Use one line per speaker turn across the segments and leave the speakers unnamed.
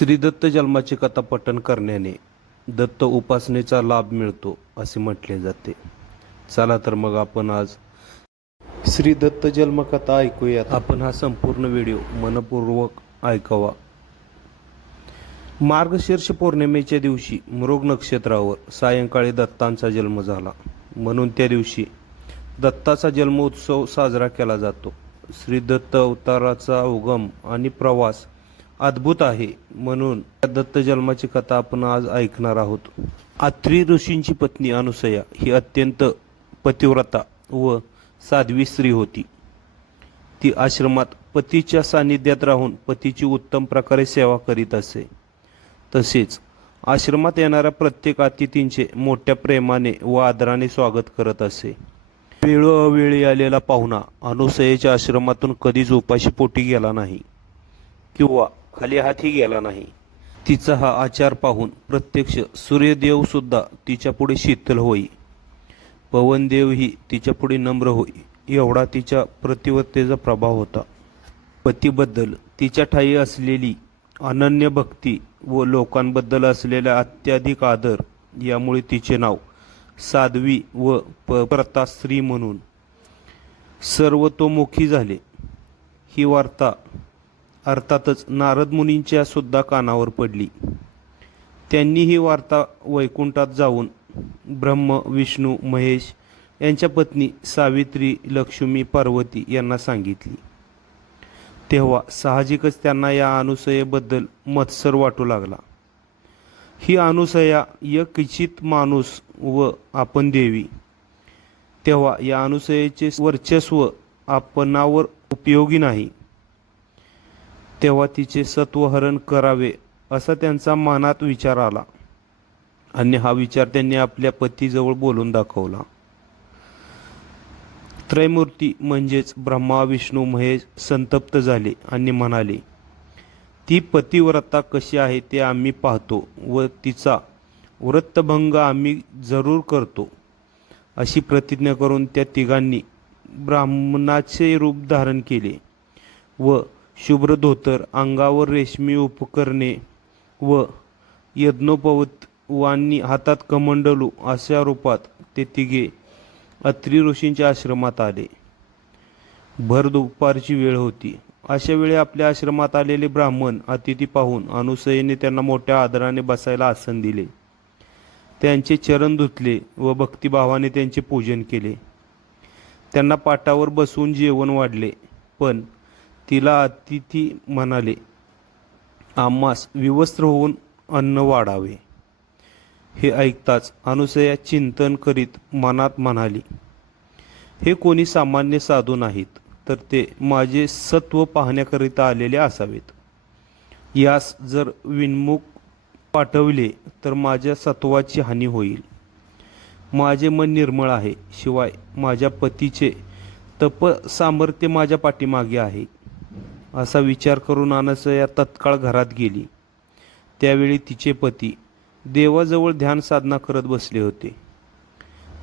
श्री दत्त जन्माची कथा पठण करण्याने दत्त उपासनेचा लाभ मिळतो असे म्हटले जाते. चला तर मग आपण आज श्री दत्त जन्मकथा ऐकूयात. आपण हा संपूर्ण व्हिडिओ मनपूर्वक ऐकावा. मार्गशीर्ष पौर्णिमेच्या दिवशी मृग नक्षत्रावर सायंकाळी दत्तांचा जन्म झाला. म्हणून त्या दिवशी दत्ताचा जन्मोत्सव साजरा केला जातो. श्री दत्त अवताराचा उगम आणि प्रवास अद्भुत आहे म्हणून दत्त जन्माची कथा आपण आज ऐकणार आहोत. आत्री ऋषींची पत्नी अनुसया ही अत्यंत पतिव्रता व साध्वी स्त्री होती. ती आश्रमात पतीच्या सान्निध्यात राहून पतीची उत्तम प्रकारे सेवा करीत असे. तसेच आश्रमात येणाऱ्या प्रत्येक अतिथींचे मोठ्या प्रेमाने व आदराने स्वागत करत असे. वेळोवेळी आलेला पाहुणा अनुसयेच्या आश्रमातून कधीच उपाशी पोटी गेला नाही. किंवा खाली हाती गेला नाही. तिचा हा आचार पाहून प्रत्यक्ष सूर्यदेवसुद्धा तिच्यापुढे शीतल होई. पवनदेवही तिच्यापुढे नम्र होई. एवढा तिच्या प्रतिवत्तेचा प्रभाव होता. पतीबद्दल तिच्या ठाई असलेली अनन्य भक्ती व लोकांबद्दल असलेला अत्याधिक आदर यामुळे तिचे नाव साध्वी व प स्त्री म्हणून सर्वतोमुखी झाले. ही वार्ता अर्थातच नारद मुनींच्या सुद्धा कानावर पडली. त्यांनी ही वार्ता वैकुंठात जाऊन ब्रह्म विष्णू महेश यांच्या पत्नी सावित्री लक्ष्मी पार्वती यांना सांगितली. तेव्हा साहजिकच त्यांना या अनुसयेबद्दल मत्सर वाटू लागला. ही अनुसया यकिचित माणूस व आपण देवी. तेव्हा या अनुसयेचे वर्चस्व आपणावर उपयोगी नाही. तेव्हा तिचे सत्वहरण करावे असा त्यांचा मनात विचार आला. आणि हा विचार त्यांनी आपल्या पतीजवळ बोलून दाखवला. त्रयमूर्ती म्हणजेच ब्रह्मा विष्णू महेश संतप्त झाले आणि म्हणाले ती पतिव्रता कशी आहे ते आम्ही पाहतो व तिचा व्रतभंग आम्ही जरूर करतो. अशी प्रतिज्ञा करून त्या तिघांनी ब्राह्मणाचे रूप धारण केले व शुभ्र धोतर अंगावर रेशमी उपकरणे व यज्ञोपवत वांनी हातात कमंडलू अशा रूपात ते तिघे अत्री ऋषींच्या आश्रमात आले. भर दुपारची वेळ होती. अशा वेळी आपल्या आश्रमात आलेले ब्राह्मण अतिथी पाहून अनुसयेने त्यांना मोठ्या आदराने बसायला आसन दिले. त्यांचे चरण धुतले व भक्तिभावाने त्यांचे पूजन केले. त्यांना पाटावर बसून जेवण वाढले. पण तिला अतिथी म्हणाले आम्हास विवस्त्र होऊन अन्न वाढावे. हे ऐकताच अनुसया चिंतन करीत मनात म्हणाली हे कोणी सामान्य साधू नाहीत तर ते माझे सत्व पाहण्याकरिता आलेले असावेत. यास जर विनमुख पाठवले तर माझ्या सत्वाची हानी होईल. माझे मन निर्मळ आहे शिवाय माझ्या पतीचे तप सामर्थ्य माझ्या पाठीमागे आहे. असा विचार करून अनसया तत्काळ घरात गेली. त्यावेळी तिचे पती देवाजवळ ध्यान साधना करत बसले होते.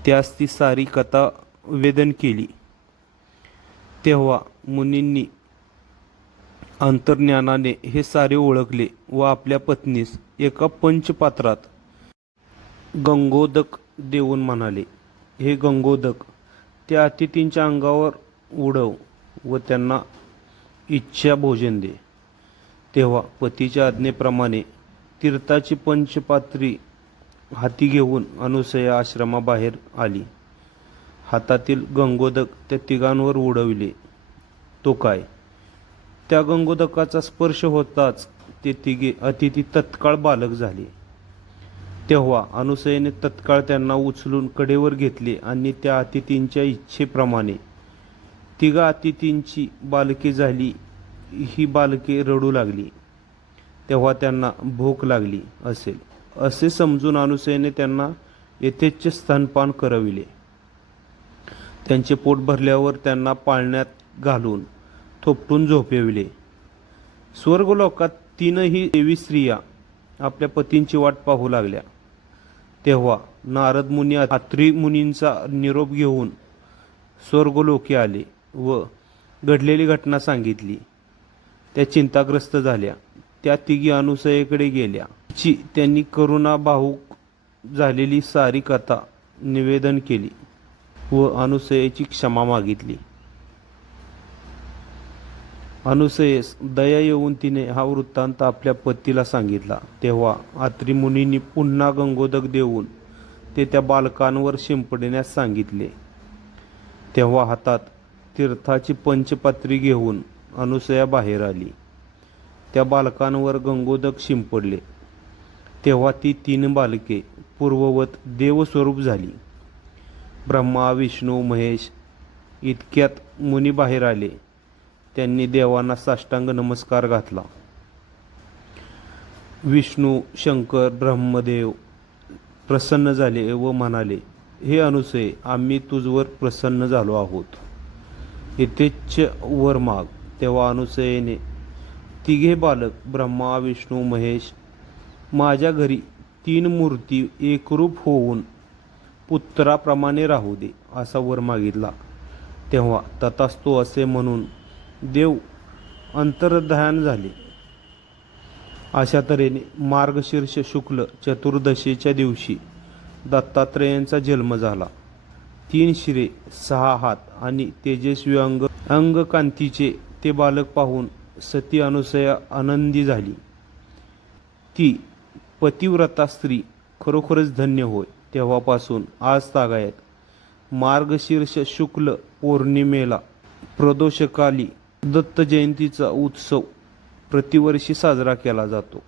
त्यास ती सारी कथा वेदन केली. तेव्हा मुनींनी अंतर्ज्ञानाने हे सारे ओळखले व आपल्या पत्नीस एका पंचपात्रात गंगोदक देऊन म्हणाले हे गंगोदक त्या अतिथींच्या अंगावर उडव व त्यांना इच्छा भोजन दे. तेव्हा पतीच्या आज्ञेप्रमाणे तीर्थाची पंचपात्री हाती घेऊन अनुसया आश्रमाबाहेर आली. हातातील गंगोदक त्या तिघांवर उडविले. तो काय? त्या गंगोदकाचा स्पर्श होताच ते तिघे अतिथी तत्काळ बालक झाले. तेव्हा अनुसयेने तत्काळ त्यांना उचलून कडेवर घेतले आणि त्या अतिथींच्या इच्छेप्रमाणे तिघा अतिथींची बालके झाली. ही बालके रडू लागली. तेव्हा त्यांना भूक लागली असेल. असे समजून अनुसयने त्यांना यथेच्छ स्तनपान करविले. त्यांचे पोट भरल्यावर त्यांना पाळण्यात घालून थोपटून झोपविले. स्वर्गलोकात तीनही देवी स्त्रिया आपल्या पतींची वाट पाहू लागल्या. तेव्हा नारद मुनी अत्री मुनींचा निरोप घेऊन स्वर्गलोके आले व घडलेली घटना सांगितली. त्या चिंताग्रस्त झाल्या. त्या तिघी अनुसयेकडे गेल्या. ची त्यांनी करुणा भाऊक झालेली सारी कथा निवेदन केली व अनुसयेची क्षमा मागितली. अनुसयेस दया येऊन तिने हा वृत्तांत आपल्या पतीला सांगितला. तेव्हा आत्री मुनींनी पुन्हा गंगोदक देऊन ते त्या बालकांवर शिंपडण्यास सांगितले. तेव्हा हातात तीर्थाची पंचपात्री घेऊन अनुसया बाहेर आली. त्या बालकांवर गंगोदक शिंपडले. तेव्हा ती तीन बालके पूर्ववत देवस्वरूप झाली. ब्रह्मा विष्णू महेश इतक्यात मुनी बाहेर आले. त्यांनी देवांना साष्टांग नमस्कार घातला. विष्णू शंकर ब्रह्मदेव प्रसन्न झाले व म्हणाले हे अनुसय आम्ही तुझवर प्रसन्न झालो आहोत. येथेच वर माग. तेव्हा अनुसयेने तिघे बालक ब्रह्मा विष्णू महेश. माझ्या घरी तीन मूर्ती एकरूप होऊन पुत्राप्रमाणे राहू दे असा वर मागितला. तेव्हा तथास्तु असे म्हणून देव अंतर्ध्यान झाले. अशा तऱ्हेने मार्गशीर्ष शुक्ल चतुर्दशीच्या दिवशी दत्तात्रेयांचा जन्म झाला. तीन शिरे सहा हात आणि तेजस्वी अंग अंगकांतीचे ते बालक पाहून सती अनुसया आनंदी झाली. ती पतिव्रता स्त्री खरोखरच धन्य होय तेव्हापासून आज तागायत. मार्गशीर्ष शुक्ल पौर्णिमेला प्रदोषकाली दत्त जयंतीचा उत्सव प्रतिवर्षी साजरा केला जातो.